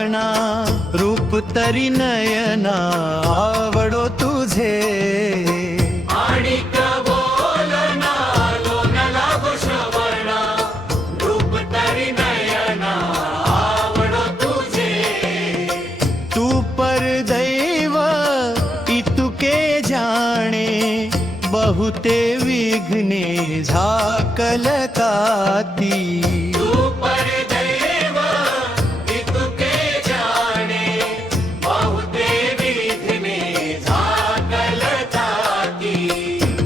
श्रावणा रूप तरी नयना आवडो तुझे आणि बोलना लोणला गो श्रवणा रूप तरी नयना आवडो तुझे तू परदैव इतुके जाणे बहुते विघ्ने झाकलताती तू परदैव इतुके जाणे बहुते विघ्ने झाकलताती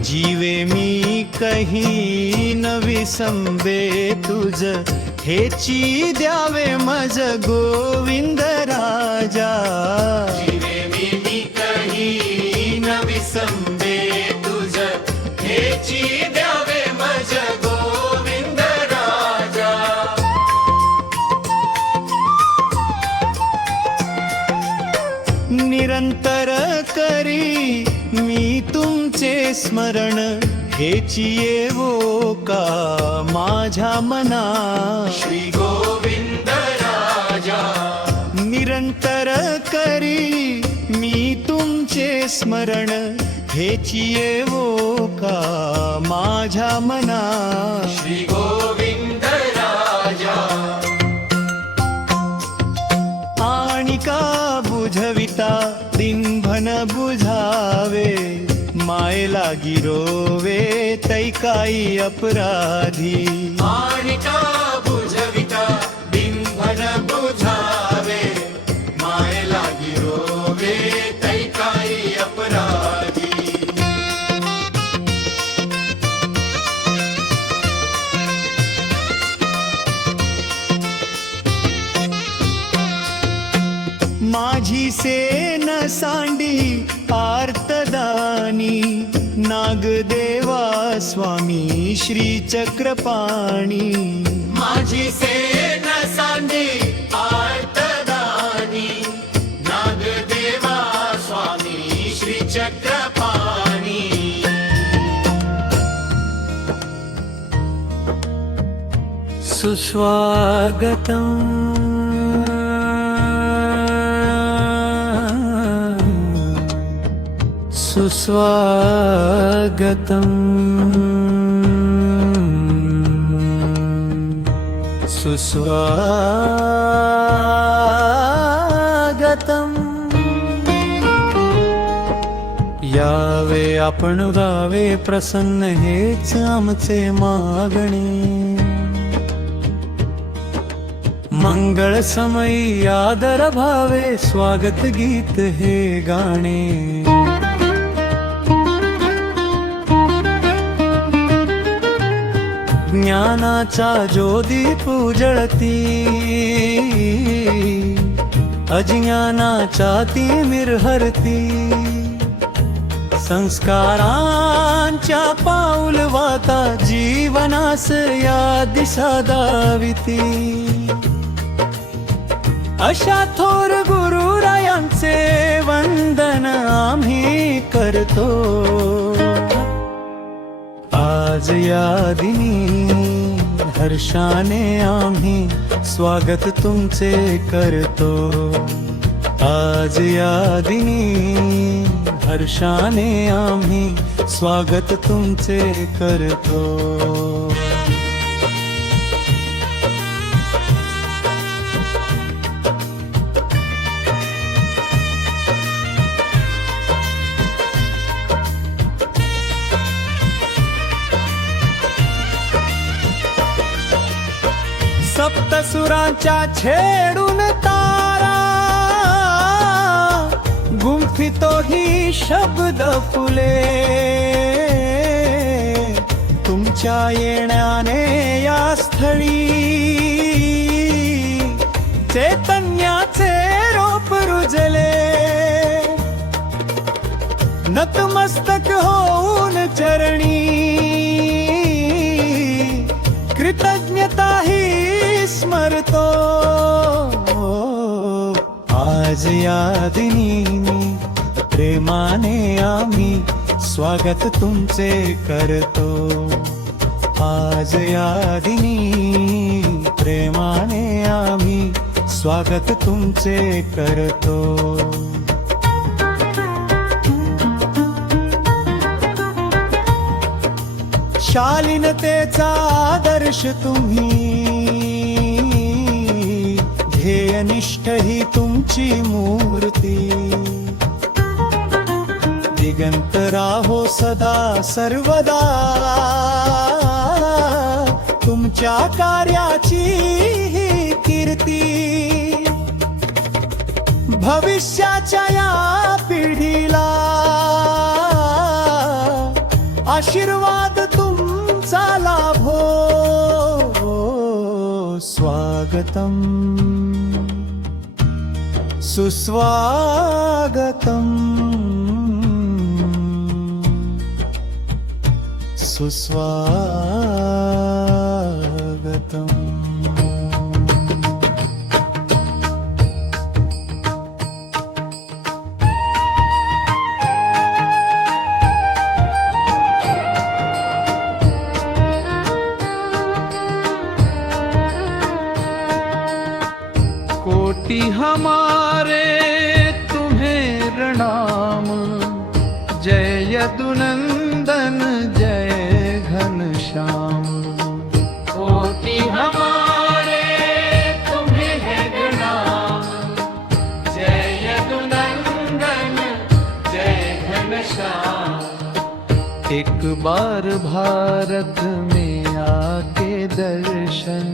जीवे मी कही न विसंबे तुझ हेची द्यावे मज गोविंद राजा जीवे मी कही न विसंबे तुझ हेची द्यावे मज गोविंद राजा निरंतर करी मी तुमचे स्मरण हेची येवो का माझ्या मना श्री गोविंद राजा निरंतर करी मी तुमचे स्मरण हेची येवो का माझ्या मना श्री गोविंद राजा आणि का बुझविता दिनभन बुझावे माये लागी रोवे तैकाई अपराधी आणि का बुझविता दिनभर बुझावे माय लागी रोवे तैकाई अपराधी माझी सेन सांडी आर्तदानी नागदेवा स्वामी श्री चक्रपाणी माझी सेन सांडी आर्तदानी नागदेवा स्वामी श्री चक्रपाणी सुस्वागतम् यावे आपण गावे प्रसन्न हेच आमचे मागणे मंगळ समयी आदर भावे स्वागत गीत हे गाणे ज्ञानाचा ज्योती पूजळती अज्ञानाच्या तिमिर हरती संस्कारांच्या पाऊल वाता जीवनास या दिशा दाविती अशा थोर गुरुरायांचे वंदन आम्ही करतो आज या दिनी हर्षाने आम्ही स्वागत तुमचे करतो आज या दिनी हर्षाने आम्ही स्वागत तुमचे करतो सप्तसुरांच्या छेडून तारा गुंफितो ही शब्द फुले तुमच्या येण्याने या स्थळी चैतन्याचे रोप रुजले नतमस्तक होऊन चरणी कृतज्ञता ही स्मरतो आज या दिनी प्रेमाने आम्ही स्वागत तुमचे करतो आज या दिनी प्रेमाने आम्ही स्वागत तुमचे करतो. शालीनतेचा आदर्श तुम्ही, ध्येयनिष्ठ ही तुमची मूर्ती. दिगंत राहो सदा सर्वदा, तुमच्या कार्याची ही कीर्ती. भविष्याच्या या पिढीला आशीर्वाद तुमचा लाभो. स्वागतम सुस्वागतम सुस्वागतम. कोटि हमारे तुम्हें प्रणाम, जय यदुनंदन जय घनश्याम. कोटि हमारे तुम्हें प्रणाम, जय यदुनंदन जय घनश्याम. एक बार भारत में आके दर्शन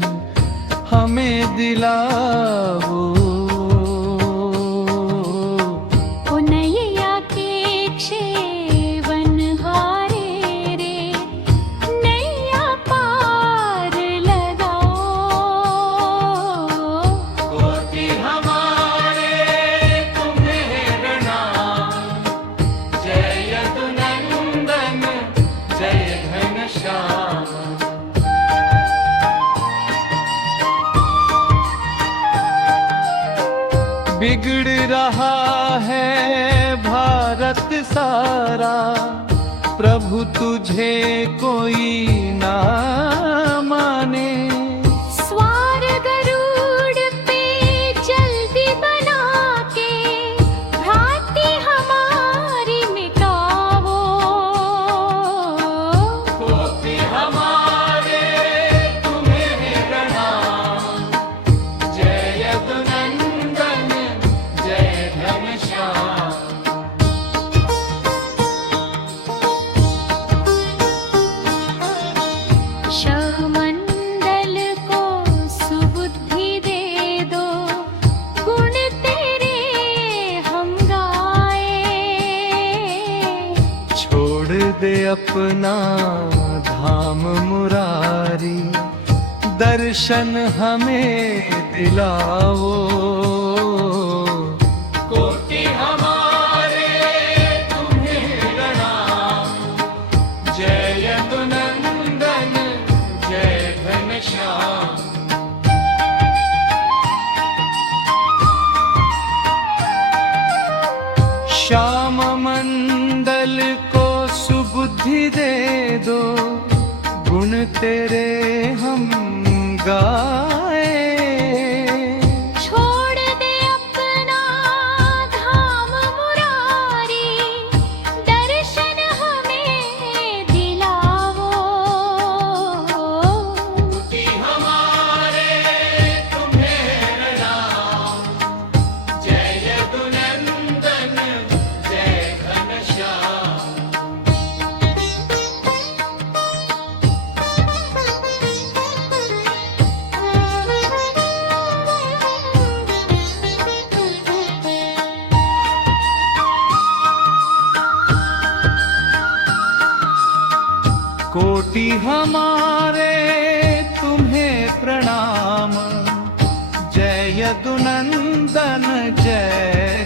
हमें दिलाओ. नैया के क्षेवन हारे रे, नैया पार लगाओ. कोटि हमारे तुम्हें प्रणाम, जय यदुनंदन जय घनश्याम. बिगड़ रहा है भारत सारा, प्रभु तुझे कोई ना माने. स्वार गरुड़ पे जल्दी बना के भ्रांति हमारी मिटाओ. कोटि हमारे तुम्हें प्रणाम, जय यदुनंदन जय घनश्याम. शहमंडल को सुबुद्धि दे दो, गुण तेरे हम गाए. छोड़ दे अपना धाम मुरारी, दर्शन हमें दिलाओ. कोटि हमारे तुम्हें प्रणाम, जय यदुनंदन जय घनश्याम. श्याम मंडल को सुबुद्धि दे दो, गुण तेरे हम गाए. छोड़ दे अपना धाम मुरारी, दर्शन हमें दिलाओ. कोटि हमारे तुम्हें प्रणाम, जय यदुनंदन जय घनश्याम. कोटि हमारे तुम्हें प्रणाम, जय यदुनंदन जय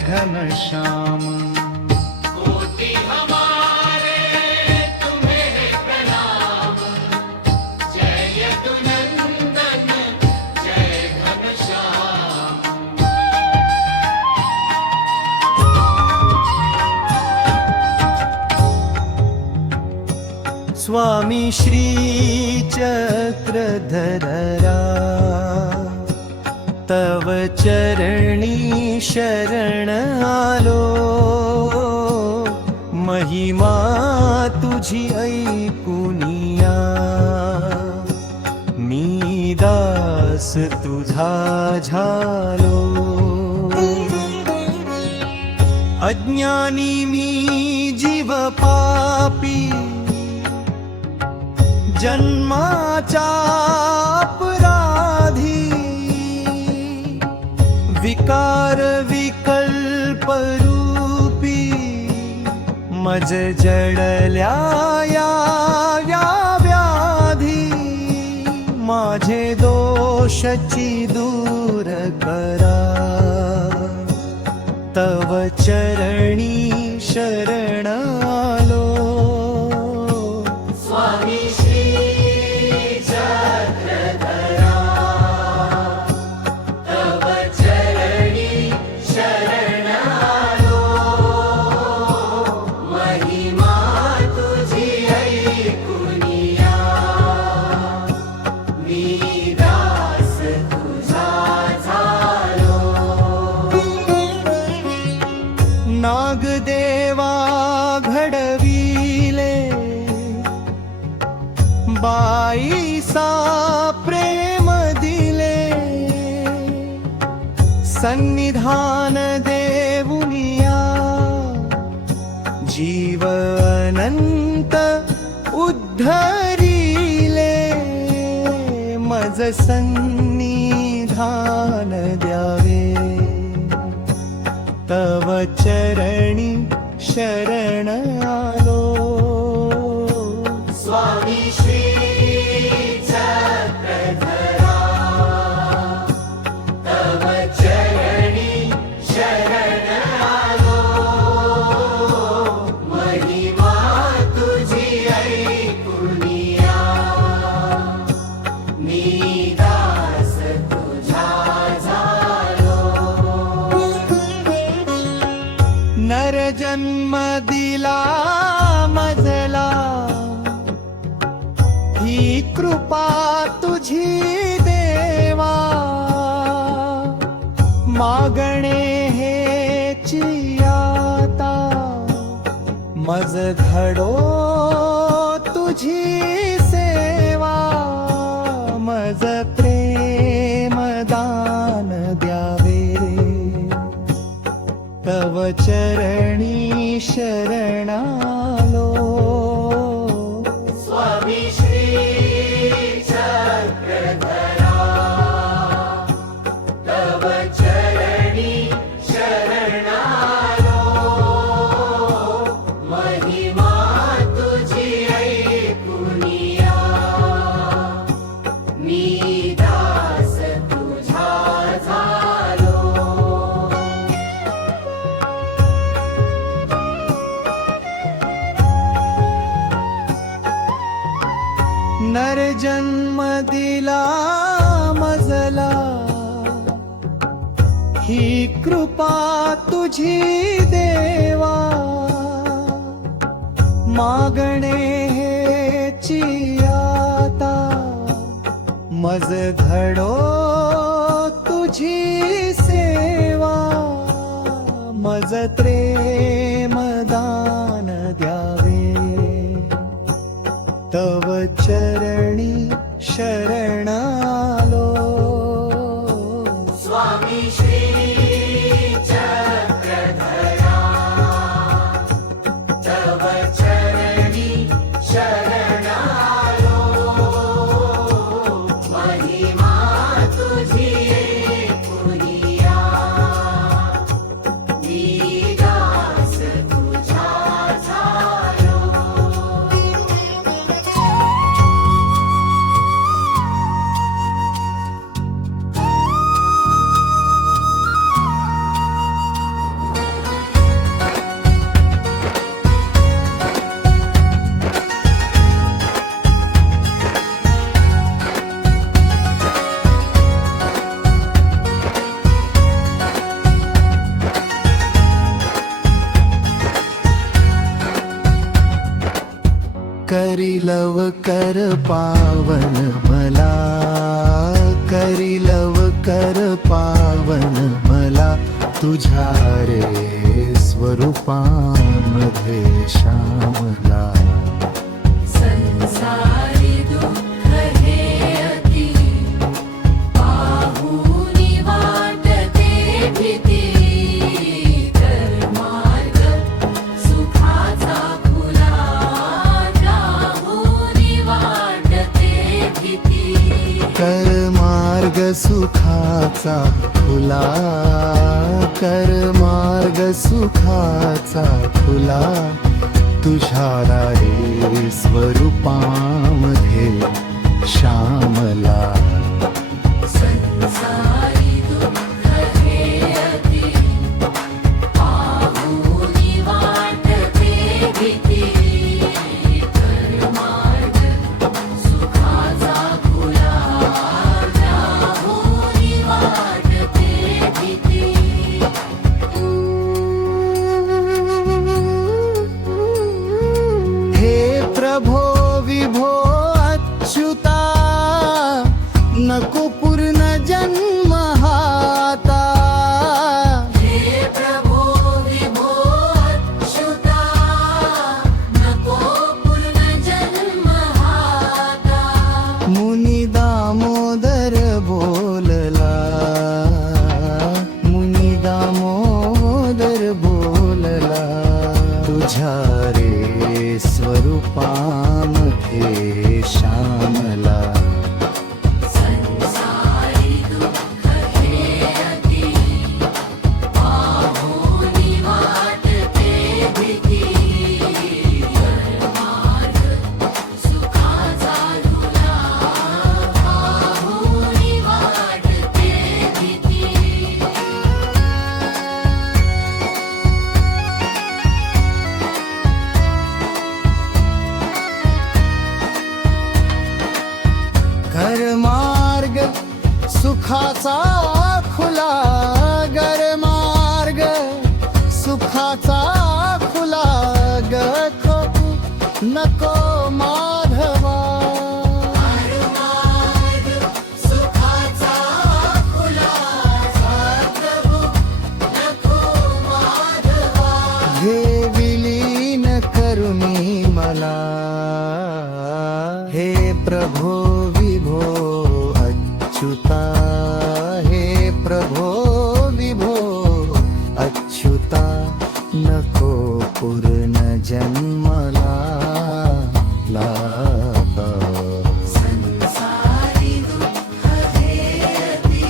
घनश्याम. कोटि हमारे तुम्हें प्रणाम, जय यदुनंदन जय घनश्याम. स्वामी श्री चक्रधररा तव चरणी शरण आलो, महिमा तुझी ऐकुनिया, मी दास तुझा झालो. अज्ञानी मी जीव पापी, जन्माचा अपराधी, विकार विकल्प रूपी, मज जडल्या या व्याधी. माझे दोषची दूर करा, तव चरणी शरण आलो. स्वामी श्री चक्रधरा, तव चरणी शरण आलो, महिमा तुझी ऐकुनिया, मी दास तुझा झालो. नागदेवा घडविले, बाईसा प्रेम दिले, सन्निधान देऊनिया, जीव अनंत उद्धरिले, मज सन्निधान द्यावे, तव चरणी शरण आलो. स्वामी श्री चक्रधरा, तव चरणी शरण आलो, महिमा तुझी ऐकुनिया, मी दास तुझा झालो. नर जन्म दिला मजला, ही कृपा तुझी देवा, मागणे हेची आता, मज घडो तुझी सेवा, मज प्रेम दान द्यावे, तव चरणी शरण आलो. स्वामी श्री चक्रधरा, तव चरणी शरण आलो, महिमा तुझी ऐकुनिया, मी दास तुझा झालो. नर जन्म दिला मजला, ही कृपा तुझी देवा, मागणे हेची आता, मज घडो तुझी सेवा, मज प्रेम दान द्यावे, तव चरणी शरण आलो. स्वामी श्री चक्रधरा, तव चरणी शरण आलो, महिमा तुझी ऐकुनिया, मी दास तुझा झालो. करी लव कर पावन मला, करी लव कर पावन मला तुझ्या रे स्वरूपामध्ये श्यामला. संसारी दुःख हे अति पाहुनी वाटते भीती. कर्मार्ग सुखाचा खुला जाहुनी वाटते भीती. कर मार्ग सुखाचा खुला, कर मार्ग सुखाचा खुला तुझ्या रे स्वरूपामध्ये श्यामला. संसारी दुःख हे अति पाहुनी वाटते भीती. कर्मार्ग सुखाचा खुला जाहुनी वाटते भीती. हे प्रभो विभो अच्युता, नको पूर्ण जन्म हाता. हे प्रभो विभो अच्युता, नको पूर्ण जन्म हाता. मुनी दामोदर बोलला, मुनी दामोदर बोलला तुझ्या रे स्वरूपामध्ये श्यामला. संसारी दुःख हे अति पाहुनी वाटते भीती. कर्मार्ग सुखाचा खुला पाहुनी वाटते भीती. कर मार्ग सुखाचा खुला, गर मार्ग सुखाचा खुला गखो नको माधवा. कर्मार्ग सुखाचा खुला प्रभू नको माधवा. हे विलीन करुणी मला, हे प्रभो विभो अच्युता, हे प्रभो विभो अच्युता नको पूर्ण जन्मला लागा. संसारी दुःख हे अति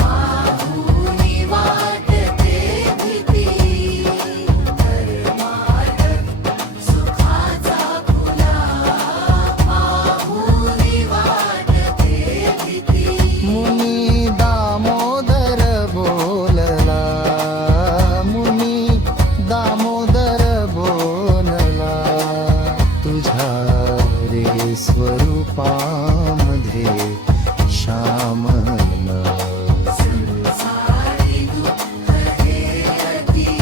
पाहुनी वाटते भीती. कर्मार्ग सुखाचा खुला पाहुनी वाटते भीती. मुनी दामोदर बोलला, मुनी दामोदर बोलला तुझ्या रे स्वरूपामध्ये श्यामला. संसारी दुःख हे अति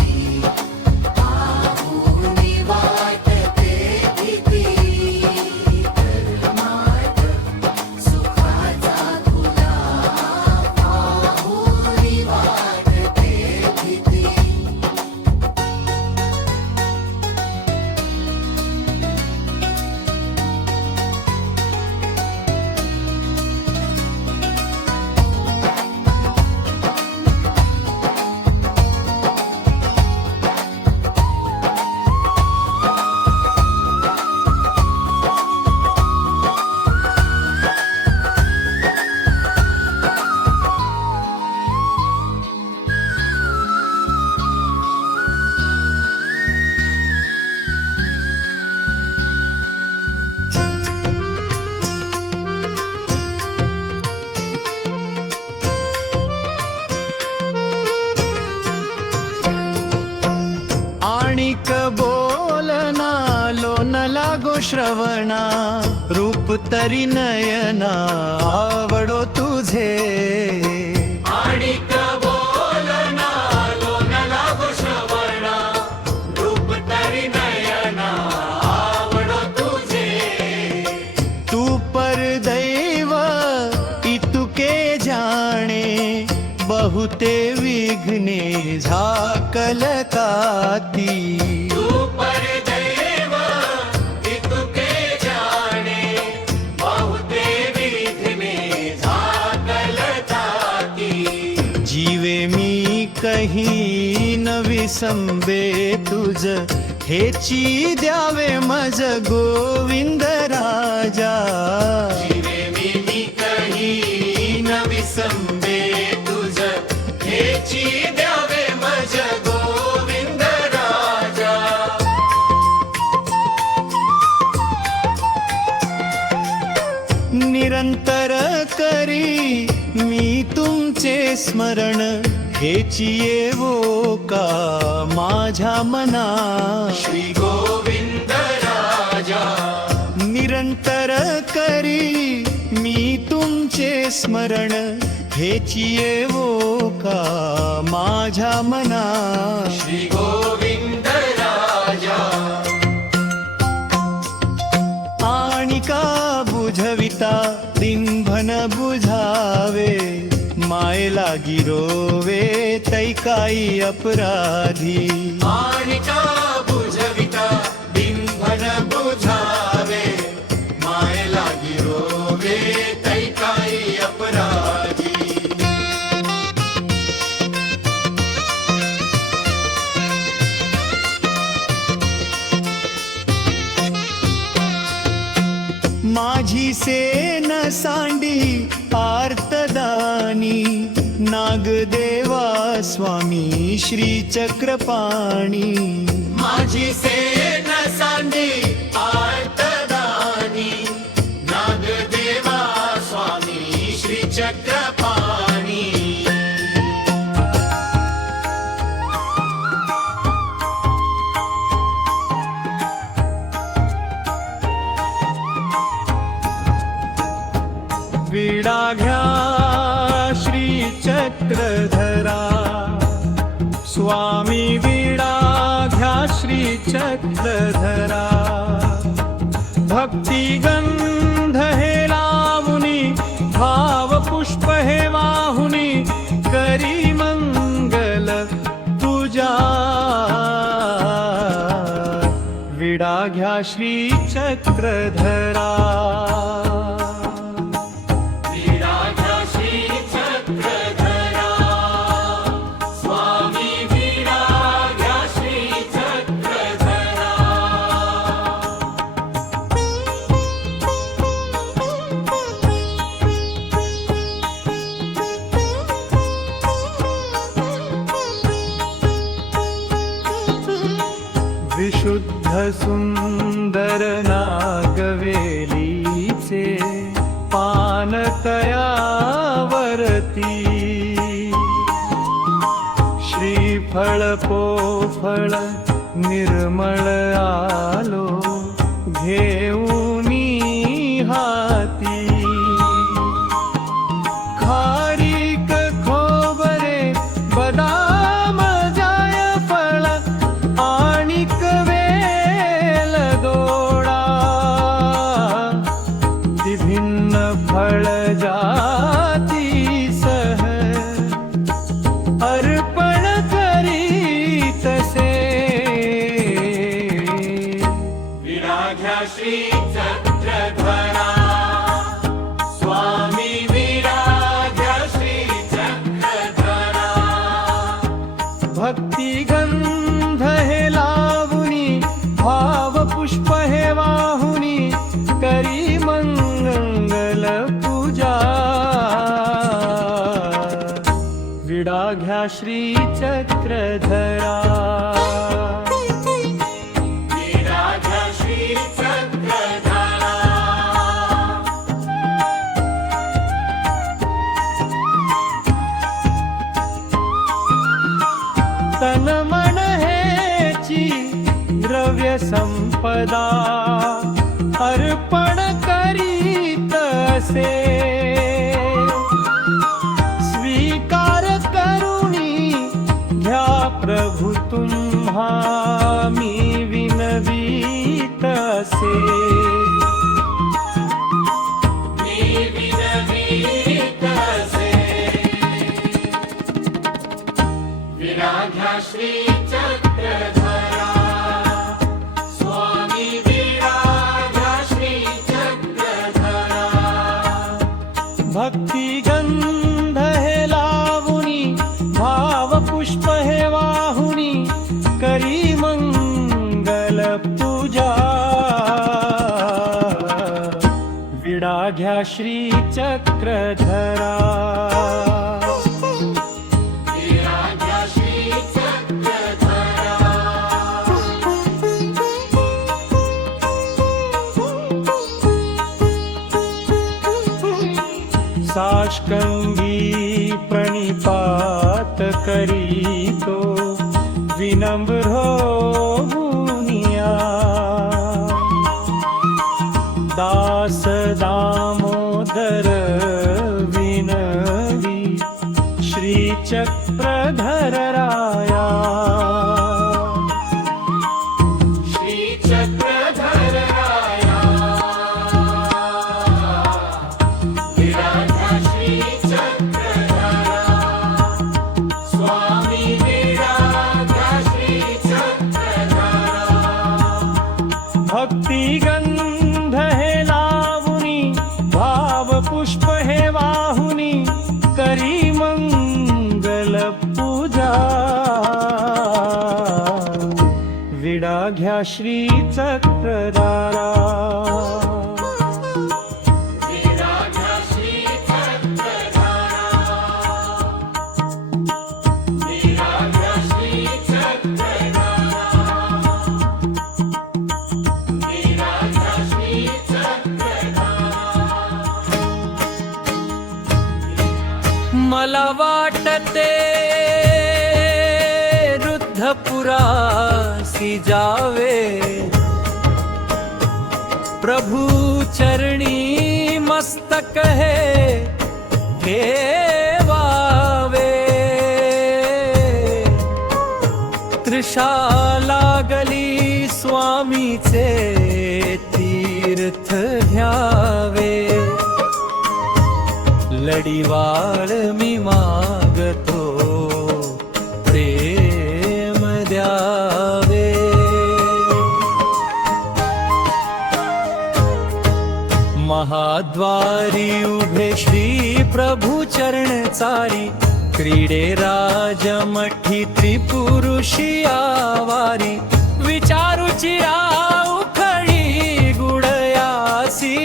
पाहुनी वाटते भीती. कर्मार्ग सुखाचा खुला पाहुनी वाटते भीती. आणिक बोलना लोन लागो श्रवणा, रूप तरी नयना आवडो तुझे. आणिक बोलना लोन लागो श्रवणा, रूप तरी नयना आवडो तुझे. तू परदैव इतुके जान विघ्ने झाकलताती. तू परदैव इतुके जाणे बहुते विघ्ने झाकलताती. जीवे मी कही न विसंबे तुझ हेची द्यावे मज गोविंद राजा. जीवे मी कही न विसंबे तुझ हेची द्यावे मज गोविंद राजा. निरंतर करी मी तुमचे स्मरण हेची येवो का माझ्या मना. श्री गोविंद राजा. निरंतर करी मी तुमचे स्मरण हेची येवो का माझ्या मना. श्री गोविंद राजा. आणि का बुझविता दिनभन बुझावे माये लागी रोवे तैकाई अपराधी. आणि का बुझविता दिनभर बुझावे माय लागी रोवे तैकाई अपराधी. माझी सेन सांडी आर्तदानी नागदेवा स्वामी श्री चक्रपाणी. माझी सेन सांडी आर्तदानी नागदेवा स्वामी श्री चक्रपाणी. विडा घ्या श्री चक्रधरा स्वामी विडा घ्या श्री चक्रधरा. भक्ती गंध हे लावुनी भाव पुष्प हे वाहुनी करी मंगल तुझा. विडा घ्या श्री चक्रधरा. विराजा श्री चक्रधरा. स्वामी विराजा श्री चक्रधरा. विशुद्ध सुंदर नागवेलीचे पान तयावरती. श्रीफळ पोफळ निर्मळ आलो घेऊनी हाती. खारीक खोबरे बदाम जायफळ आणिक वेल दोडा. विभिन्न फळ जाती सह अर्पण करी तसे. विराजा श्री चक्रधरा. स्वामी विराजा श्री चक्रधरा. भक्ती गंध हे लावुनी भाव पुष्प हे वाहुनी करी मंगल पूजा. विडा घ्या श्री चक्रधरा. विराजा श्री चक्रधरा. तन मन हेची द्रव्य संपदा अर्पण करीत असे. स्वीकार करुणी घ्या प्रभु तुम्हा मी विनवीत असे. मी विनवीत असे. विराजा श्री चक्रधरा स्वामी विराजा श्री चक्रधरा भक्ती गंध हे लावुनी भाव पुष्प हे वाहुनी करी मंगल पूजा विडा घ्या श्री चक्रधरा विराजा श्री चक्रधरा साष्टांगी प्रणिपात करी तो विनम्र होऊनिया दास दामोदर विनवी श्री चक्रधर राया श्री चक्रधर राया विराजा श्री चक्रधरा स्वामी विराजा श्री चक्रधरा भक्ती गंध हे लावुनी भाव पुष्प हे वाहुनी करी मंगल पूजा विडा घ्या श्री चक्रधारा विराजा श्री चक्रधरा विराजा श्री चक्रधरा विराजा श्री चक्रधरा मला वाटते रुद्धपुरासी जावे प्रभु चरणी मस्तक हे ठेवावे तृषा लागली स्वामीचे तीर्थ घ्यावे लढीवाळ मी मागतो प्रेम द्यावे महाद्वारी उभे श्री प्रभु चरण चारी क्रीडे राजमठी त्रिपुरुषी आवारी विचारुची उखळी गुडयासी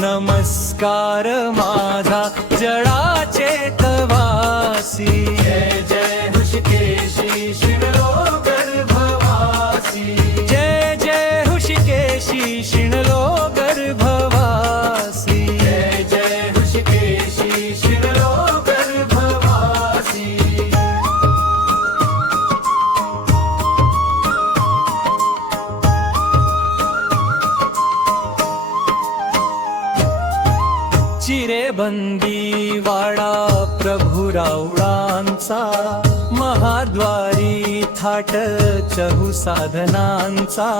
नमस्कार माझा जळाचे तवासी जय जय ऋषिकेशी शिणलो गर्भवासी जय जय ऋषिकेशी शिणलो गर्भवासी जय जय ऋषिकेशी शिणलो गर्भवासी चिरेबंदी वाडा प्रभु राऊळांचा महाद्वारी थाट चहु साधनांचा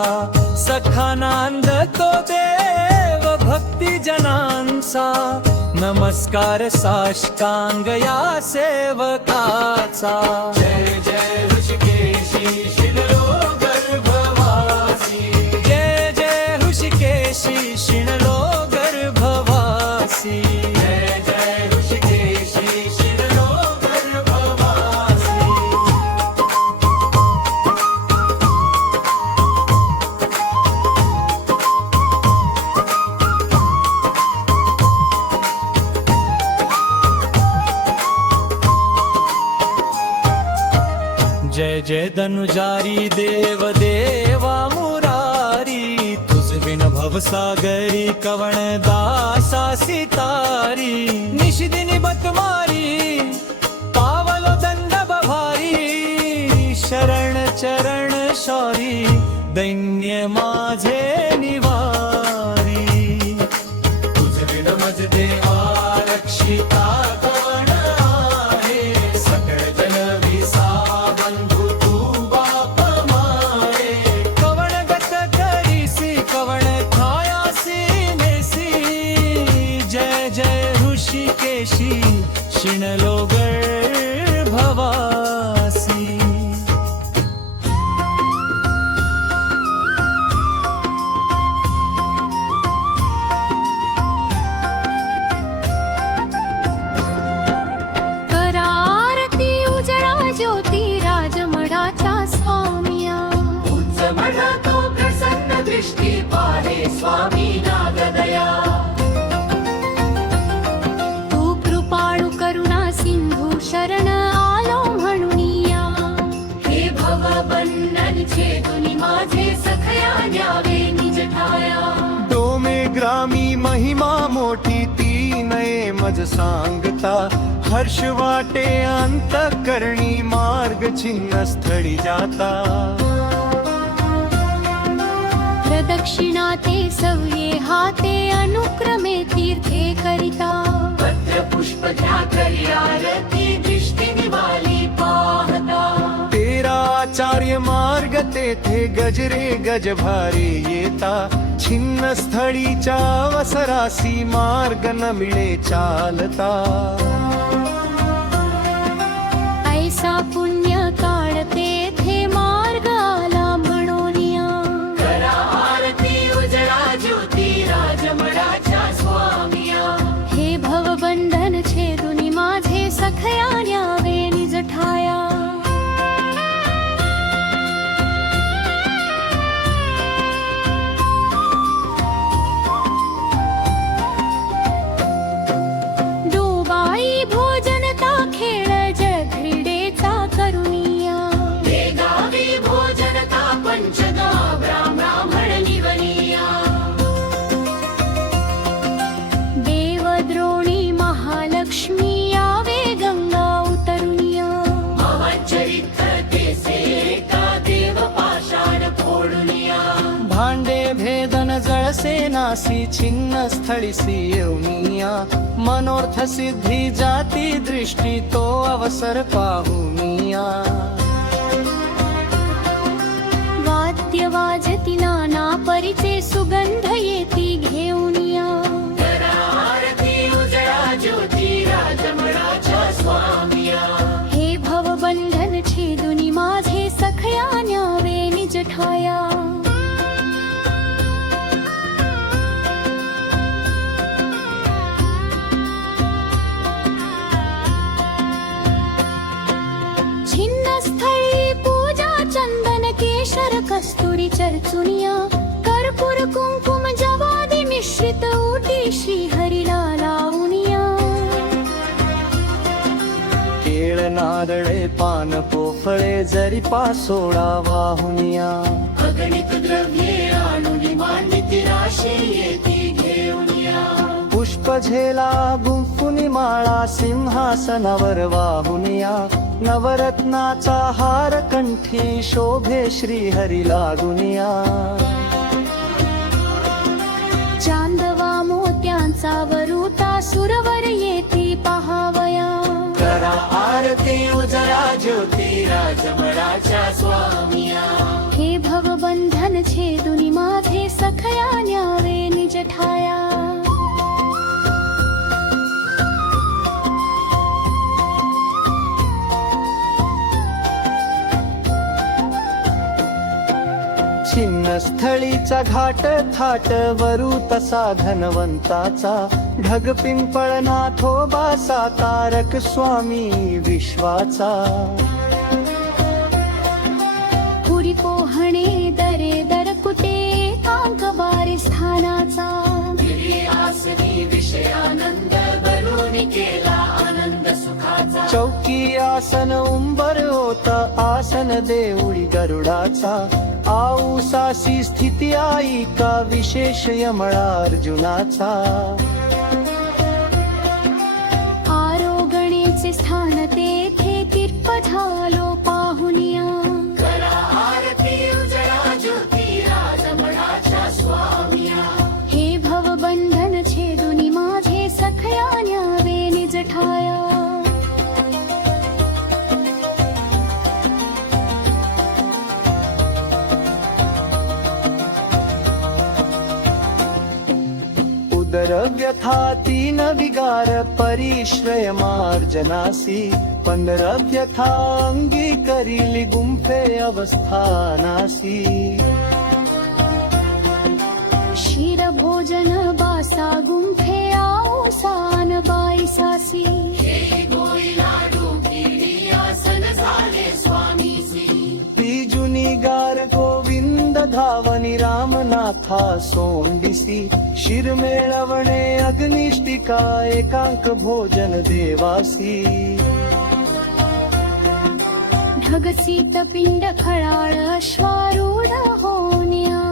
सखानांद तो देव भक्ती जनांचा नमस्कार साष्टांग या सेवकाचा जय जय ऋषिकेशी शिणलो गर्भवासी जय जय ऋषिकेशी शिणलो गर्भवासी जय जय ऋषिकेशी शिणलो गर्भवासी जय जय धनुजारी देव देवा मुरारी तुझ बिन भवसागरी कवण दासा सितारी निशिदिनी बतमारी पावलो दंड बभारी शरण चरण शौरी दैन्य माझे निवारी तुझ बिन मज देवा रक्षिता कोण आहे सकळ जन विसा बंधु तू बाप मारे कवण गत करीसी कवण थायासी नेसी जय जय ऋषिकेशी शिणलो गर्भवासी भवासी करारती उजळा ज्योती राजमठाच्या स्वामिया उच्च मढा तो प्रसन्न दृष्टी पाहे स्वामी नागदया तू कृपाळू करुणा सिंधू शरण आलो म्हणूनिया हे भवबंधन छेदुनी माझे सखया न्यावे निज ठाया डोमे ग्रामी महिमा मोठी ती नये मज सांगता हर्ष वाटे अंत करणी मार्ग छिन्न स्थळी जाता प्रदक्षिणा ते सव्ये हाते अनुक्रमे तीर्थे करिता पत्र पुष्प घ्या करी आरती दृष्टी निवाली पाहता तेरा आचार्य मार्ग तेथे गजरे गज भारी येता छिन्न स्थळीच्या अवसरासी मार्ग न मिळे चालता ऐसा पुण्य काळ तेथे मार्ग आला म्हणूनिया करा आरती उजळा ज्योती राजमठाच्या स्वामिया हे भवबंधन छेदुनी माझे सखया न्यावे निज ठाया डोबाई भोजनता खेळ जळ क्रीडेचा करुनिया हे गावी भोजनता पंचगाव ब्राह्मण निवनिया देवद्रोणी महालक्ष्मी यावे गंगा उतरुनिया ममचरित तेसे एका देव पाषाण फोडुनिया भांडे भेदन जळसे नासी छिन्न स्थळीसी येऊनिया मनोर्थ सिद्धी जाती दृष्टी तो अवसर पाहुनिया वाद्य वाजती नाना परीचे सुगंध येती घेऊनिया करा आरती उजळा ज्योती राजमठाच्या स्वामिया हे भवबंधन छेदुनी माझे सखया न्यावे निज ठाया छिन्न स्थळी पूजा चंदन केशर कस्तुरी चर्चुनिया कर्पूर कुंकुम जवादी मिश्रित उटी श्री हरिला लावुनिया केळ नारळे पान पोफळे जरी पासोळा वाहुनिया अगणित द्रव्ये आणुनी मांडिती राशी येती घेऊनिया पुष्प झेला गुंफुनी माळा सिंहासनावर वाहुनिया नवरत्नाचा हार कंठी शोभे श्री हरी लागुनिया चांदवा मोत्यांचा वरुता सुरवर येती पहावया करा आरती उजळा ज्योती राजमठाच्या स्वामिया हे भवबंधन छेदुनी माझे सखया न्यावे निज ठाया छिन्न स्थळीचा घाट थाट वरू तसा धनवंताचा ढग पिंपळ नाथोबा सातारक स्वामी विश्वाचा पुरी पोहणे दरे दर कुटे एकांक बारी स्थानाचा गिरी आसनी विषयानंद भरून केला आनंद सुखाचा चौकी आसन उंबर होत आसन देऊळी गरुडाचा आऊसासी स्थिती आई का विशेष यमळा अर्जुनाचा आरोगणेचे स्थान तेथे तिर्प झालो पाहुनिया करा आरती उजळा ज्योती राजमठाच्या स्वामिया हे भवबंधन छेदुनी माझे सखया न्यावे निज ठाया उदर व्यथा तीन विगार परिश्रय मार्जनासी, व्यथा अंगी करीली गुंफे अवस्थानासी. क्षीर भोजन बासा गुंफे आवसान बाईसासी. जुनी गार गोविंद धावनी रामनाथा सोंडिसी, शिर मेळवणे अग्निष्टिका एकांक भोजन देवासी. ढगसीत पिंड खळाळ अश्वारूढ होण्या,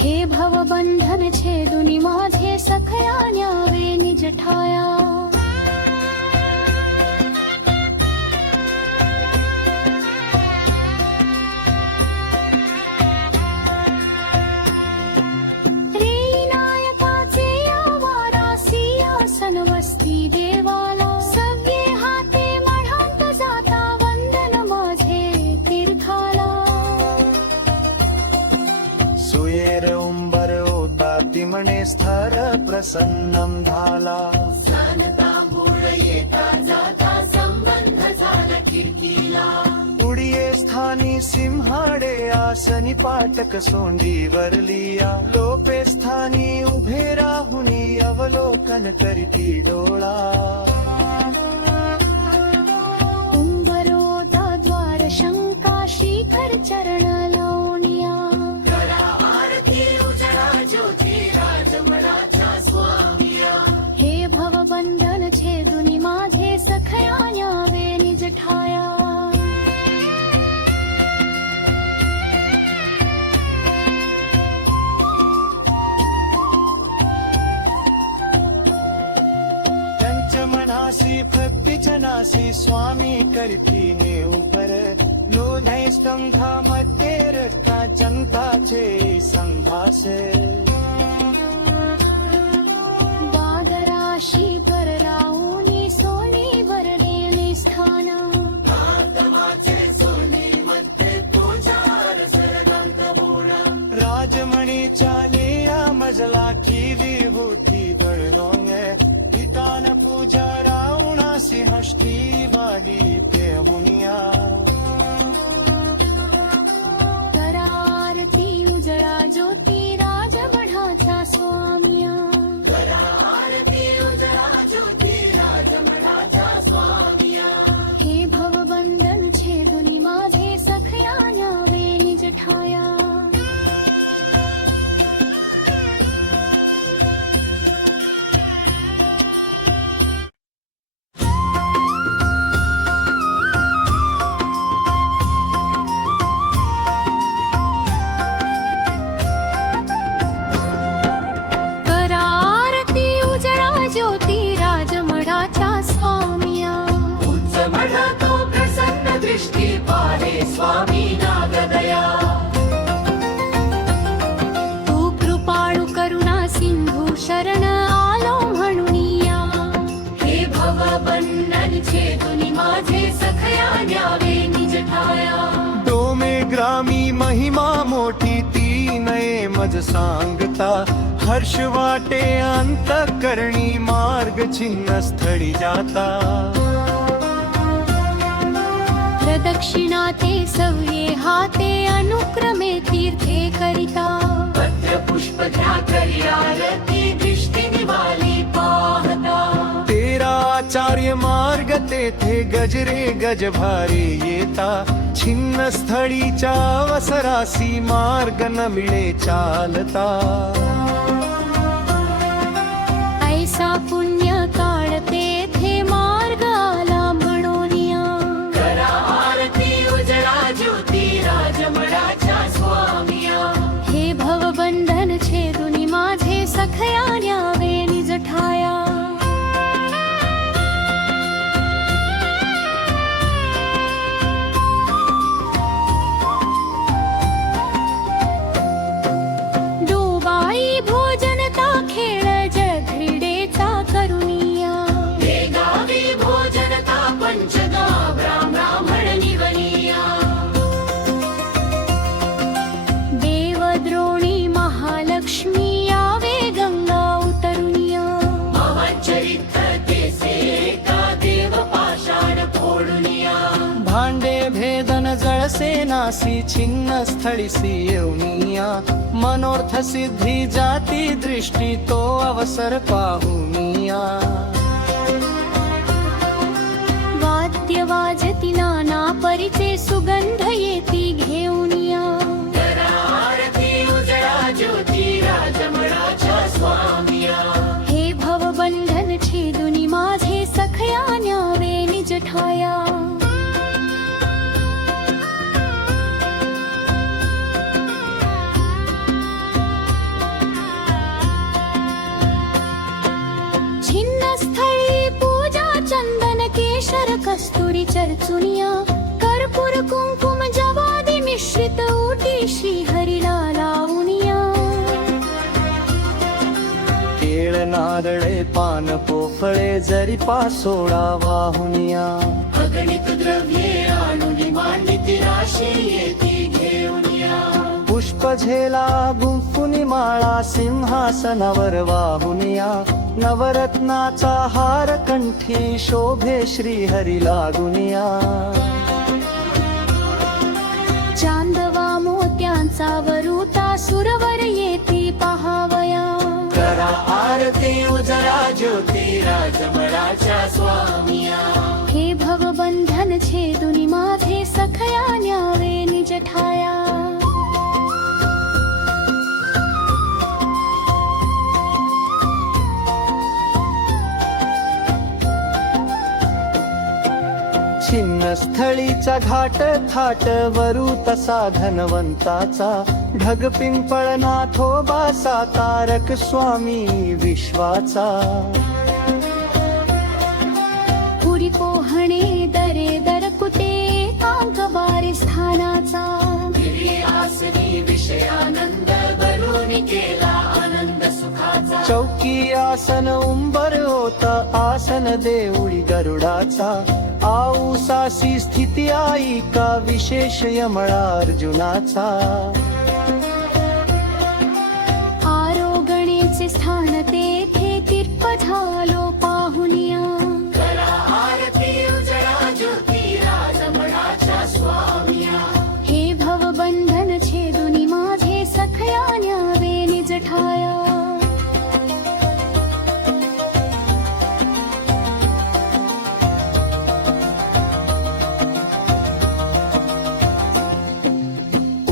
हे भवबंधन छेदुनी माझे सखया न्यावे निज ठाया. वस्ती देवाला सव्ये हाते मढांत जाता वंदन माझे तीर्थाला. सुयेर उंबर होता ती म्हणे स्थर प्रसन्नम झाला. उडिये स्थानी सिंहाडे आसनी पाटक सोंडी वरलिया. लोपे स्थानी उभे राहुनी अवलोकन करीती डोळा. उंबरोदा द्वार शंका शिखर चरण लावण्या. हे भवबंधन छेदुनी माझे सखया न्यावे निज ठाया. मनासी भक्तीच्या नासी स्वामी करती नेऊ पर. लोन्है स्तंभा मध्ये रक्ता जनताचे संभास. वादराशी कर राऊनी सोनी वरलेले स्थान. राजमणीच्या लिया मजला की विभूती दळरोंग. कान पूजा रावणासी हष्टी वाडी पेहुनिया. करारती उजळा ज्योती राजमढाचा स्वामिया. हे भवबंधन छेदुनी माझे सखया न्यावे निज ठाया. स्वामी नागदया. तू कृपाळू करुणा सिंधू शरण आलो म्हणुनिया. हे भवबंधन छेदुनी माझे सखया न्यावे निज ठाया. डोमे ग्रामी महिमा मोठी ती नये मज सांगता. हर्ष वाटे अंत करणी मार्ग चिन्ह स्थळी जाता. प्रदक्षिणा ते सव्ये हाते अनुक्रमे तीर्थे करिता. पत्र पुष्प घ्या करी आरती दृष्टी निवाली पाहता. तेरा आचार्य मार्ग तेथे गजरे गज भारी येता. छिन्न स्थळीच्या अवसरासी मार्ग न मिळे चालता. ऐसा पुण्य काळ तेथे मार्ग आला म्हणोनिया. ज्योती राजमडाच्या स्वामिया. हे भवबंधन छेदुनी माझे सखया न्यावे निज ठाया. डोबाई भो पंचमनासी छिन्न स्थळीसी येऊनिया मनोर्थ सिद्धी जाती दृष्टी तो अवसर पाहुनिया वाद्य वाजती नाना परीचे सुगंध येती घेऊनिया आरती उजळा ज्योती राजमळाच्या स्वामिया हे भवबंधन छेदुनी माझे सखया न्यावे निज ठाया छिन्न स्थळी पूजा चंदन केशर कस्तुरी चर्चुनिया कर्पूर कुंकुम जवादी मिश्रित ओटी श्री हरिला लावुनिया केळ नारळे पान पोफळे जरी पासोडा वाहुनिया अगणित द्रव्ये आणून मांडिती राशी येती घेऊनिया पुष्प झेला गुंफुनी माळा सिंहासनावर वाहुनिया नवरत्नाचा हार कंठी शोभे श्री हरी लागुनिया चांदवा मोत्यांचा वरुता सुरवर येती पहावया करा आरती उजळा ज्योती राजमळाच्या स्वामिया हे भवबंधन छेदुनी माझे सखया न्यावे निज ठाया छिन्न स्थळीचा घाट थाट वरू तसा धनवंताचा ढग पिंपळना थोबासा तारक स्वामी विश्वाचा पुरी पोहणे दरे दर कुटे कांक बारे स्थानाचा गिरी आसनी विषयानंद भरून केला आनंद सुखाचा चौकी आसन उंबर होत आसन देऊळी गरुडाचा आऊसासी स्थिती आई का विशेष यमळा अर्जुनाचा आरोगणेचे स्थान तेथे तीर्प झालो पाहुनिया करा आरती उजळा ज्योती राजमळाच्या स्वामिया हे भवबंधन छेदुनी माझे सखया न्यावे निज ठाया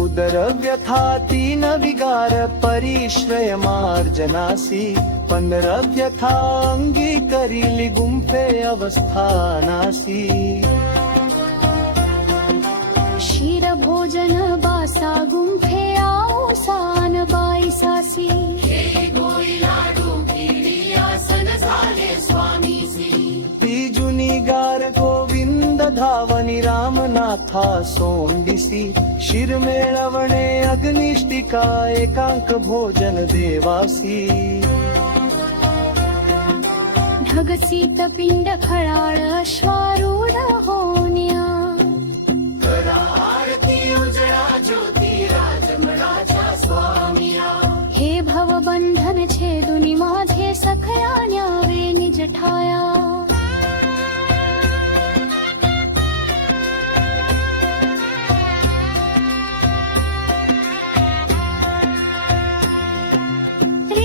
उदर व्यथा तीन विगार परिश्रय मार्जनासी पंदर व्यथा अंगी करीली गुंफे अवस्थानासी क्षीर भोजन बासा गुंफे आऊसान बाईसासी हे गोई लाडू गिरी आसन झाले स्वामीसी जुनी गार गोविंद धावनी रामनाथा सोंडिसी शिरमेळवणे अग्निष्टिका एकांक भोजन देवासी ढगसीत पिंड खळाळ अश्वारूढ होनिया करा आरती उजळा ज्योती राजमळाच्या स्वामिया हे भवबंधन छेदुनी माझे सखया न्यावे निज ठाया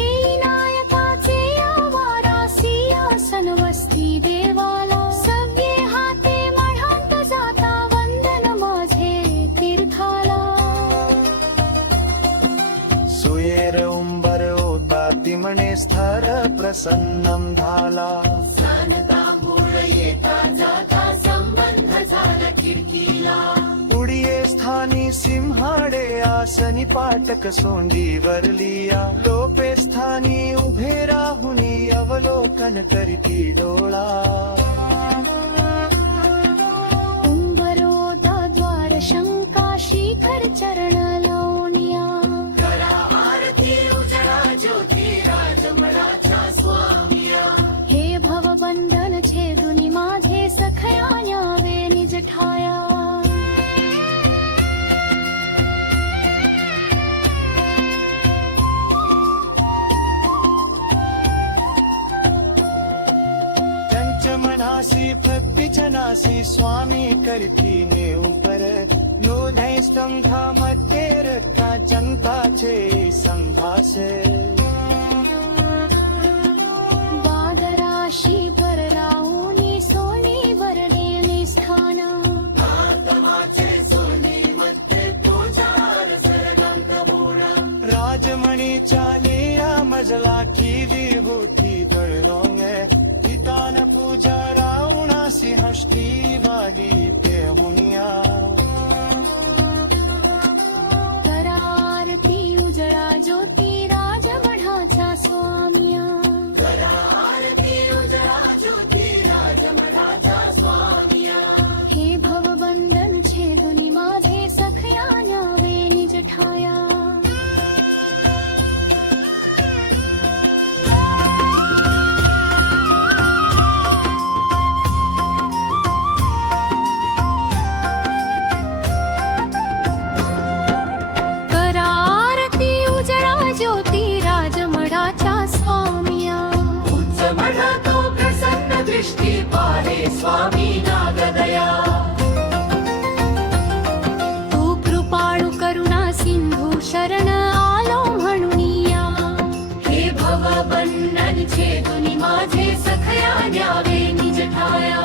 त्रिनायकाचे आवारासी आसन वस्ती देवाला सव्ये हाते मढांत जाता वंदन माझे तीर्थाला सुयेर उंबर होता तिमणे स्थर प्रसन्नम झाला तांबूळ येता जाता संबंध झाला खिडकीला उडिये स्थानी सिंहाडे आसनी पाटक सोंडी वरलिया लोपे स्थानी उभे राहुनी अवलोकन करती डोळा उंबरोदा द्वार शंका शिखर चरण लावनिया करा आरती उजळा ज्योती राजमळाच्या स्वामिया हे भवबंधन छेदुनी माझे सखया न्यावे निज ठाया मनासी भक्ति जनासी स्वामी करती ने ऊपर दोन्ही स्तंभामध्ये रखा जनताचे संघासे वादराशी भरराऊनी सोनी वरडेले स्थान राजमणीच्या निळ्या मजला ठेवी होती दळलोंग पितान पूजा रावणासी हष्टी वागी पेहुनिया आरती उजळा ज्योती राजमठाचा स्वामिया हे भवबंधन छेदुनी माझे सखया न्यावे निज ठाया स्वामी नागदया तू कृपाळू करुणा सिंधू शरण आलो म्हणूनिया हे भवबंधन छेदुनी माझे सखया न्यावे निज ठाया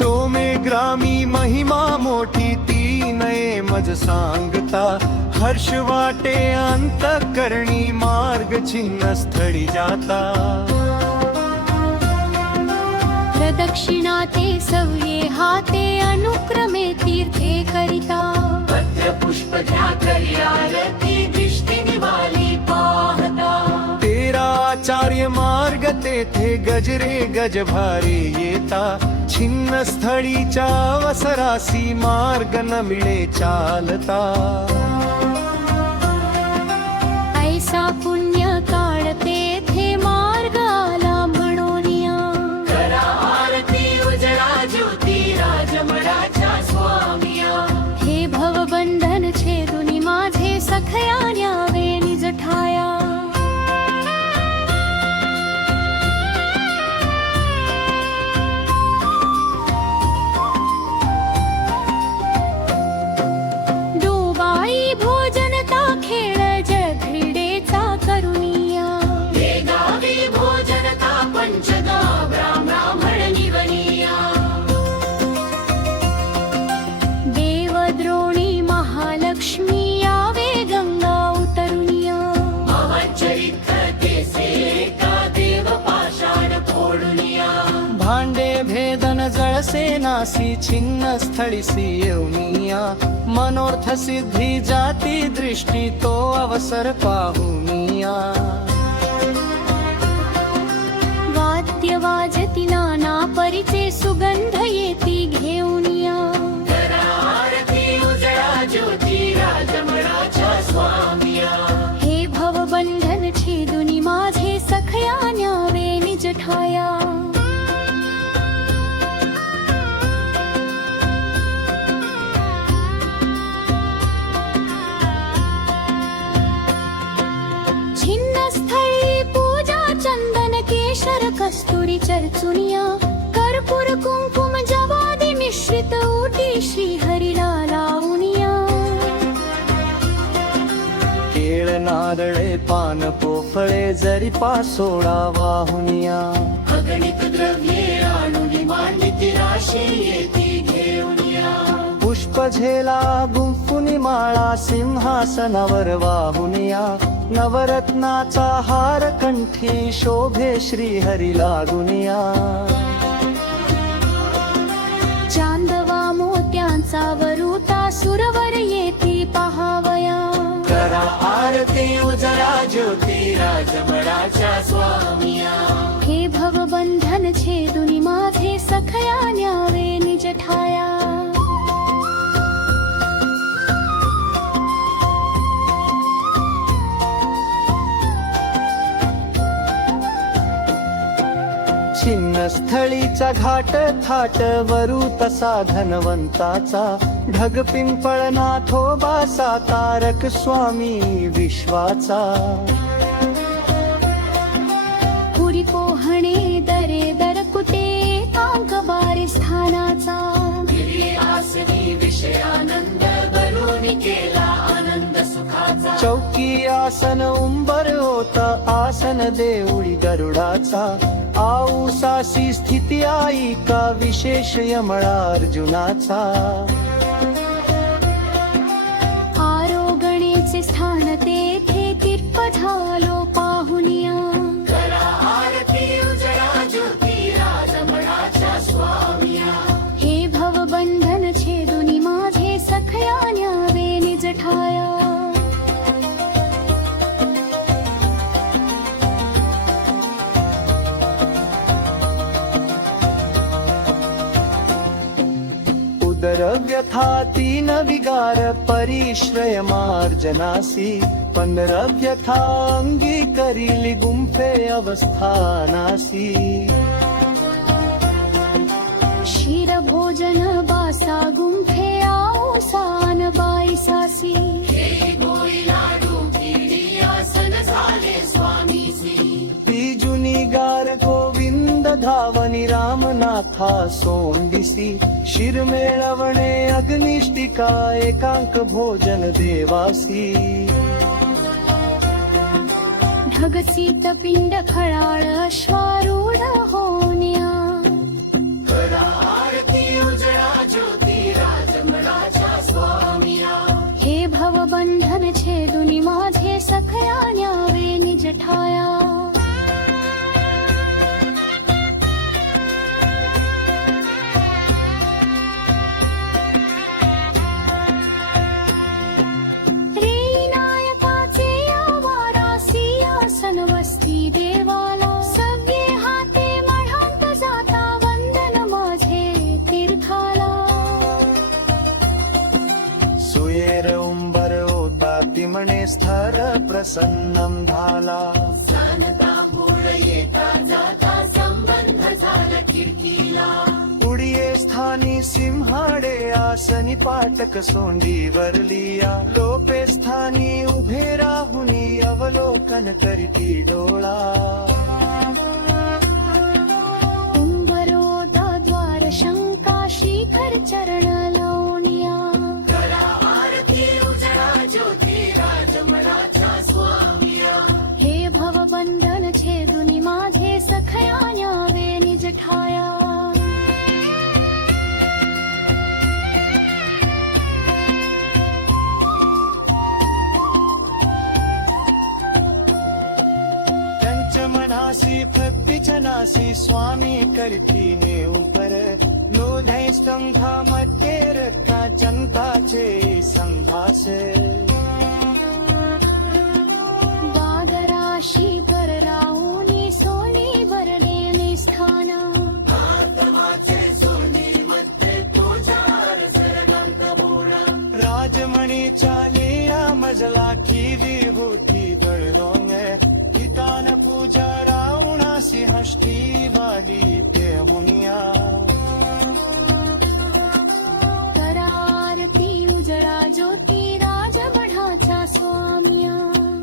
डोमे ग्रामी महिमा मोठी ती नये मज सांगता हर्ष वाटे अंत करणी मार्ग छिन्न स्थळी जाता प्रदक्षिणा ते सव्ये हाते अनुक्रमे तीर्थे करिता पत्र पुष्प घ्या करी आरती दृष्टी निवाली पाहता तेरा आचार्य मार्ग तेथे गजरे गज भारी येता छिन्न स्थळीच्या अवसरासी मार्ग न मिळे चालता ऐसा पुण्य काळ तेथे मार्ग आला म्हणूनिया ज्योती राजमठाच्या स्वामिया हे भवबंधन छेदुनी माझे सखया न्यावे निज ठाया डोबाई भोजनता खेळ जळ क्रीडेचा करुनिया गावी भोजनता पंचगाव राम ब्राह्मण निवनिया देवद्रोणी महालक्ष्मी यावे गंगा उतरुनिया चरित्र तेसे का देव पाषाण फोडुनिया भांडे भेदन जळसे नासी छिन्न स्थळीसी येऊनिया मनोर्थ सिद्धी जाती दृष्टी तो अवसर पाहुनिया वाद्य वाजती नाना परिचे सुगंध येती घेऊनिया आरती उजळा ज्योती राजमठाच्या स्वामिया हे भवबंधन छेदुनी माझे सखया न्यावे निज ठाया छिन्न स्थळी पूजा चंदन केशर कस्तुरी चर्चुनिया कर्पूर कुंकुम जवादी मिश्रित ओटी श्री हरिला लावुनिया केळ नारळे पान पोफळे जरी पासोळा वाहुनिया अगणित द्रव्ये आणून मांडिती राशी येती घेऊनिया पुष्प झेला गुंफुनी माळा सिंहासनावर वाहुनिया नवरत्नाचा हार कंठी शोभे श्री हरी लागुनिया चांदवा मोत्यांचा वरुता सुरवर येती पहावया करा आरती उजळा ज्योती राजमठाच्या स्वामिया हे भवबंधन छेदुनी माझे सखया न्यावे निज ठाया छिन्न स्थळीचा घाट थाट वरू तसा धनवंताचा ढग पिंपळना थोबासा तारक स्वामी विश्वाचा पुरी पोहणे दरे दर कुटे अंक बारे स्थानाचा गिरी आसनी विषयानंद भरून केला आनंद सुखाचा चौकी आसन उंबर होता आसन देऊळी गरुडाचा आऊसासी स्थिती आई का विशेष यमळा अर्जुनाचा आरोगणेचे स्थान तेथे तिरपधालो पाहुनिया करा आरती उजळा ज्योती राजमठाच्या स्वामिया हे भवबंधन छेदुनी माझे सखया न्यावे निज ठाया उदर व्यथा तीन विगार परिश्रय मार्जनासी पंधर व्यथा अंगी करीली गुंफे अवस्थानासी क्षीर भोजन बासा गुंफे आसान बाईसासी हे गोई लाडू किडी आसन झाले स्वामीसी बीजुनी गार गोविंद धावनी रामनाथा सोंडिसी शिर मेळवणे अग्निष्टिका एकांक भोजन देवासी ढगसीत पिंड खळाळ अश्वारूढ होनिया करा आरती उजळा ज्योती राजमठाच्या स्वामिया हे भवबंधन छेदुनी माझे सखया न्यावे निज ठाया नायकाचे आवारासी आसन वस्ती देवाला सव्ये हाते मढांत जाता वंदन माझे तीर्थाला सुयेर उंबर होता ती म्हणे स्थर प्रसन्नम झाला तांबूळ येता जाता संबंध झाला खिडकीला उडिये स्थानी सिंहाडे आसनी पाटक सोंडी वरलिया लोपे स्थानी उभे राहुनी अवलोकन करती डोळा उंबरोदा द्वार शंका शिखर चरण लावनिया करा आरती उजळा ज्योती राजमठाच्या स्वामिया हे भवबंधन छेदुनी माझे सखया न्यावे निज ठाया मनासी भक्तीच्या नासी स्वामी करती ने उपर लोधै स्तंभा मध्ये रक्ता जनताचे संभास वादराशी कर राहुनी सोनी वरलेले स्थाना आत्माचे सोनी मध्ये तुझ्यावर सरगंत बोळा राजमणीच्या लीळा मजला ठेवी होती दळरोंग हितान पूजा रावणासी हष्टी वाली पेहुनिया करा आरती उजळा ज्योती राजमठाच्या स्वामिया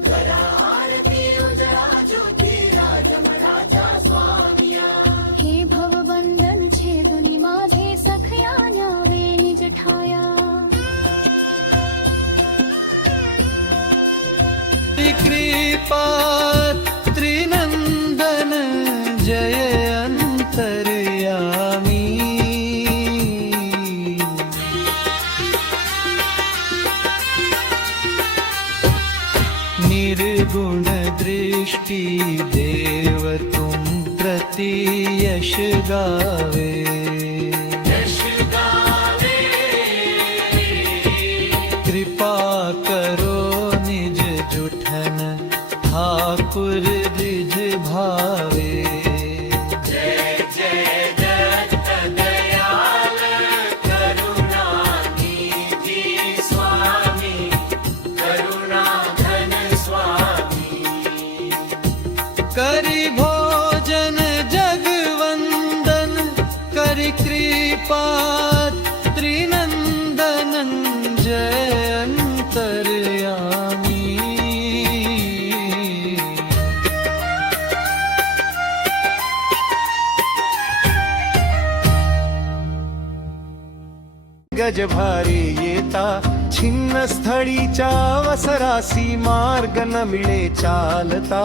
करा आरती उजळा ज्योती राजमठाच्या स्वामिया हे भवबंधन छेदुनी माझे सखया न्यावे निज ठाया कृपा त्रिनंदन जय अंतर्यामी निर्गुण दृष्टि देव तुम प्रति यश गावे कृपा करो निज जुठन ठाकुर द्विज भावे जय जय दत्त दयाल करुणानिधि स्वामी करुणाघन स्वामी करी भोजन जगवंदन कर गजभारी येता, छिन्न स्थळीच्या अवसरासी मार्ग न मिळे चालता.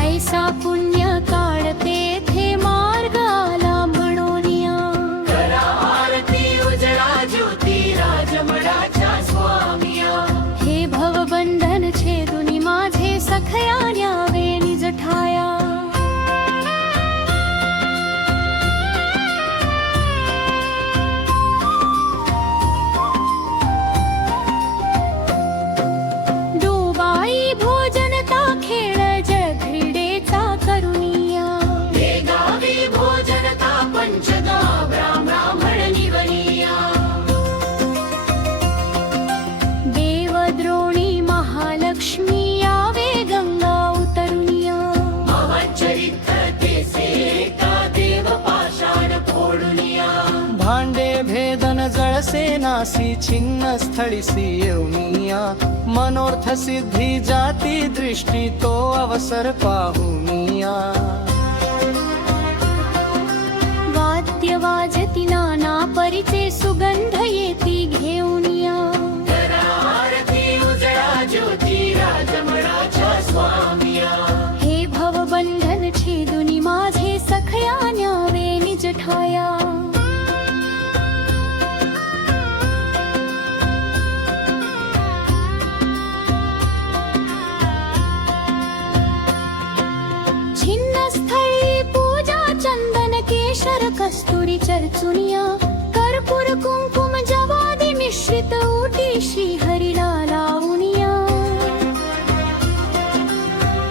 ऐसा पुण्य काळ तेथे मार्ग आला म्हणूनिया. करा आरती उजळा ज्योती राजमडाच्या स्वामिया. हे भवबंधन छेदुनी माझे सखया न्यावे निज ठाया. डोबाई भोजनता खेळ जळ क्रीडेचा करुनिया. हे गावी भोजनता पंचगा ब्राह्मण निवनिया. देवद्रोणी महालक्ष्मी यावे गंगा उतरुनिया. देव पाषाण फोडुनिया. भांडे भेदन जळसे नासी, छिन्न स्थळीसी येऊनिया. मनोर्थ सिद्धी जाती दृष्टी, तो अवसर पाहुनिया. वाद्य वाजती नाना परीचे, सुगंध येती घेऊनिया. करा आरती उजळा ज्योती राजमडाच्या स्वामिया. हे भवबंधन छेदुनी माझे सखया न्यावे निज ठाया. छिन्न स्थळी पूजा चंदन केशर कस्तुरी चर्चुनिया. कर्पूर कुंकुम जवादी मिश्रित ओटी श्रीहरीला लावुनिया.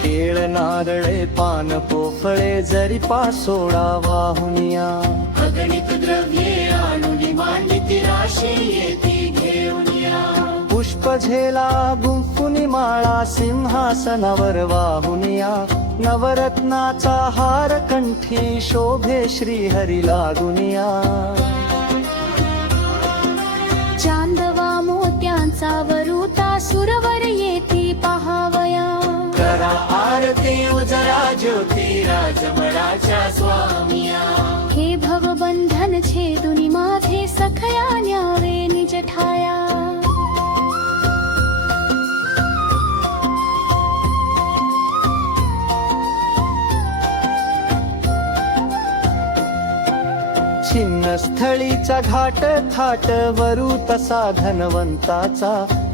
केळ नारळे पान पोफळे जरी पासोडा वाहुनिया. अगणित द्रव्ये आणून मांडिती राशी येती घेऊनिया. पुष्प झेला गुंफुनी माळा, सिंहासनावर वाहुनिया. नवरत्नाचा हार कंठी, शोभे श्रीहरी लागुनिया. चांदवा मोत्यांचा वरुता, सुरवर येती पहावया. करा आरती उजळा ज्योती राजमडाच्या स्वामिया. हे भवबंधन छेदुनी माझे सखया न्यावे निज ठाया. छिन्न स्थळीचा घाट थाट, वरू तसा धनवंताचा.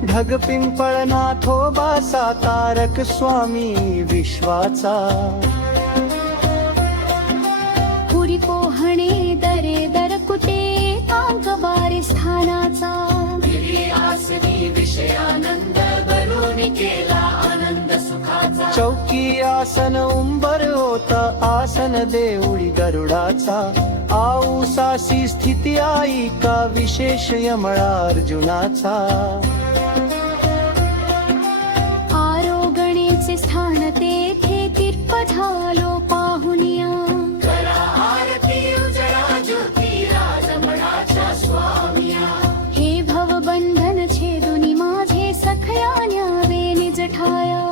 ढग पिंपळना थोबासा, तारक स्वामी विश्वाचा. पुरी पोहणे दरे दर कुटे, कांक बारे स्थानाचा. गिरी आसनी विषयानंद भरून केला आनंद सुखाचा. चौकी आसन उंबर होत, आसन देऊळी गरुडाचा. आऊसासी स्थिती आई का, विशेष यमळा अर्जुनाचा. आरोगणेचे स्थान तेथे, तिर्प झालो पाहुनिया. करा आरती उजळा ज्योती राजमडाच्या स्वामिया. हे भवबंधन छेदुनी माझे सखया न्यावे निज ठाया.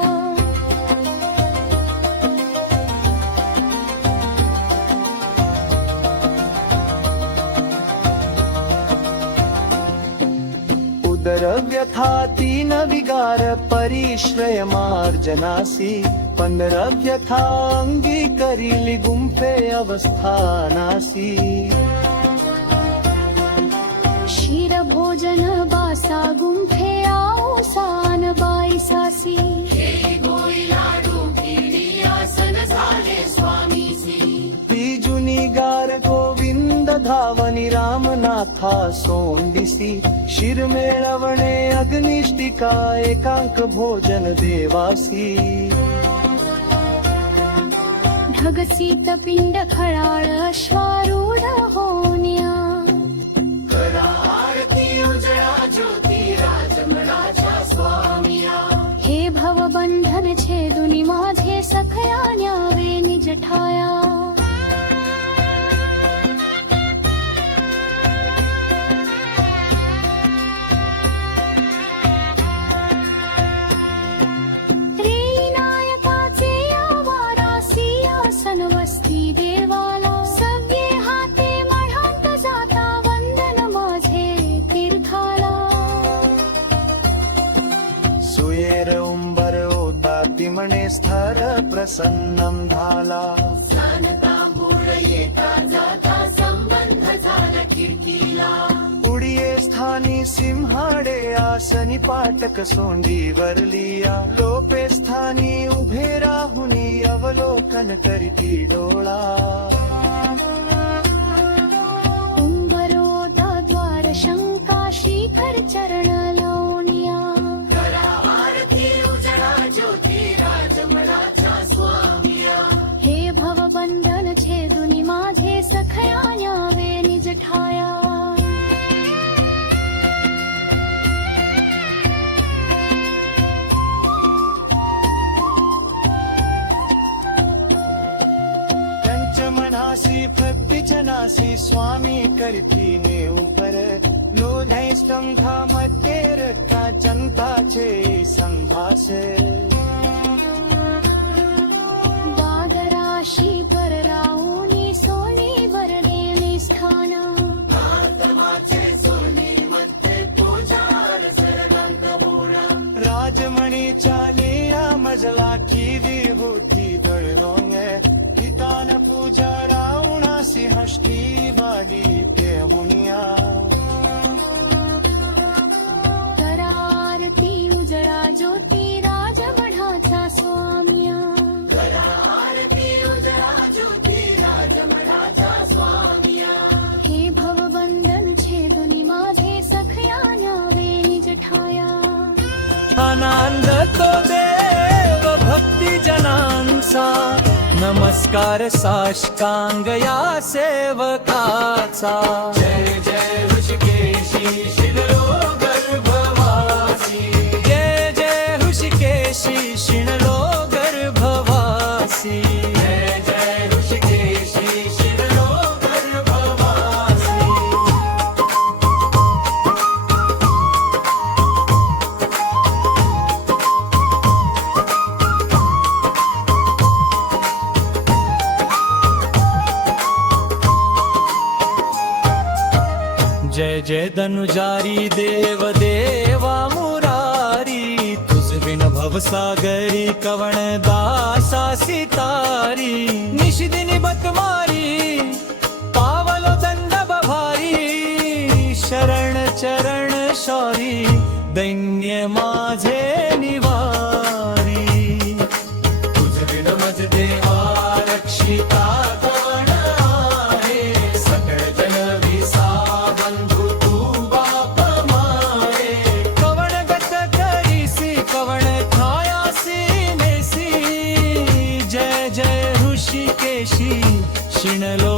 उदर व्यथा तीन विगार, परिश्रय मार्जनासी. पंधर व्यथा अंगी करीली, गुंफे अवस्थानासी. क्षीर भोजन बासा गुंफे, आऊसान बाईसासी. हे गोई लाडू गिरी आसन झाले स्वामीसी. बीजुनी गार गोविंद धावनी, रामनाथा सोंदिसी. शिर मेळवणे अग्निष्टिका, एकांक भोजन देवासी. ढगसीत पिंड खळाळ, अश्वारूढ होनिया. करा आरती उजळा ज्योती राजमडाच्या स्वामिया. हे भवबंधन छेदुनी माझे सखया न्यावे निज ठाया. म्हणे स्थर प्रसन्नम झाला स्नान तांबूळ येता जाता संबंध झाला कीर्तीला उडिये स्थानी सिंहाडे आसनी पाटक सोंडी वरलिया लोपे स्थानी उभे राहुनी अवलोकन करीती डोळा उंबरोदा द्वार शंका शिखर चरण लावणिया करा आरती उजळा ज्योती राजमडाचा स्वामिया हे भवबंधन छेदुनी माझे सखया न्यावे निज ठाया मनासी भक्तिचनासी स्वामी करती ने ऊपर लोधै स्तंभा मध्ये रखा जनताचे संभास वादराशी पर राहुनी सोनी वरदेनी स्थान आत्माचे सोनी मध्ये पूजार सरगंग बोळा राजमणीच्या लीला मजला किवी होती दळरोंग हितान पूजा रावणासी हष्टी वाडी पेहुनिया करारती उजळा ज्योती राजमढाचा स्वामिया करा आरती उजळा ज्योती राजमडाचा स्वामिया हे भवबंधन छेदुनी माझे सखया न्यावे निज ठाया आनंद तो देव भक्ती जनांचा नमस्कार साष्टांग या सेवकाचा जय जय ऋषिकेशी शिरलो गर्भवासी जय जय ऋषिकेशी शिरलो गर्भवासी जय जय ऋषिकेशी शिरलो गर्भवासी जय जय धनुजारी देव देवा मुरारी तुझ बिन भवसागरी कवण दासा सितारी निशिदिनी बतमारी पावलो दंड बभारी शरण चरण शौरी दैन्य माझे निवारी तुझ बिन मज देवा रक्षिता कवण आहे सकळ जन विसा बंधु तू बाप माये कवण गत करीसी कवण ठायासी नेसी जय जय ऋषिकेशी शिणलो